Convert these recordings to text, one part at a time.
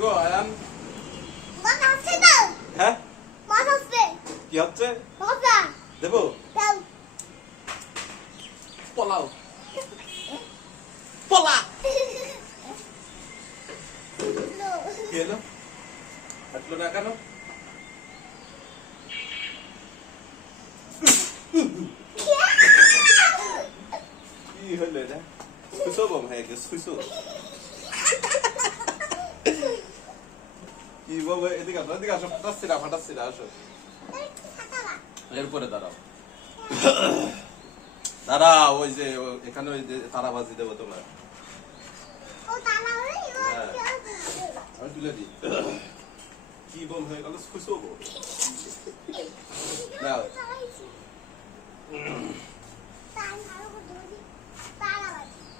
গো আয়ান মজা হচ্ছে দাও হ্যাঁ মজা হচ্ছে কি হচ্ছে মজা দেবো দাও পোলাও পোলা কি হলো হাঁটলো না কেন কি হলো এটা সুসো বম হয়ে গেছে সুসো কি বম এদিকে আসো ফাটাচ্ছি না আসো এরপরে দাঁড়াও দাঁড়াও ওই যে এখানে ওই যে তারাবাজি দেবো তোমার ও দানা হই আমি তুলে দিই কি বম হয়ে গেল সুসো বম নাও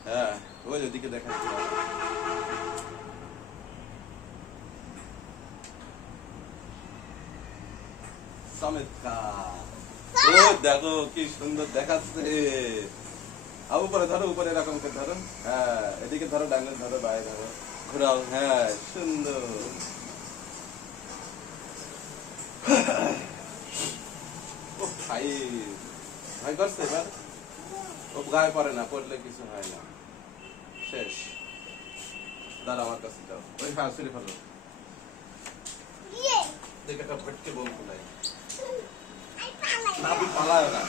হ্যাঁ ওই ওদিকে দেখাচ্ছি চমৎকার ও দেখো কি সুন্দর দেখাচ্ছে উপরে ধরো উপরে এরকম করে ধরো হ্যাঁ এদিকে ধরো ডাঙ্গল ধরো বাইরে ধরো ঘোরাও হ্যাঁ সুন্দর ও ভাই ভাই করছে এবার ও গায়ে পড়ে না পড়লে কিছু হয় না শেষ দাঁড়া আমার কাছে যাও ওই হ্যাঁ শুনে ফেলো দেখে একটা ভটকে বল খোলাই না পালায় না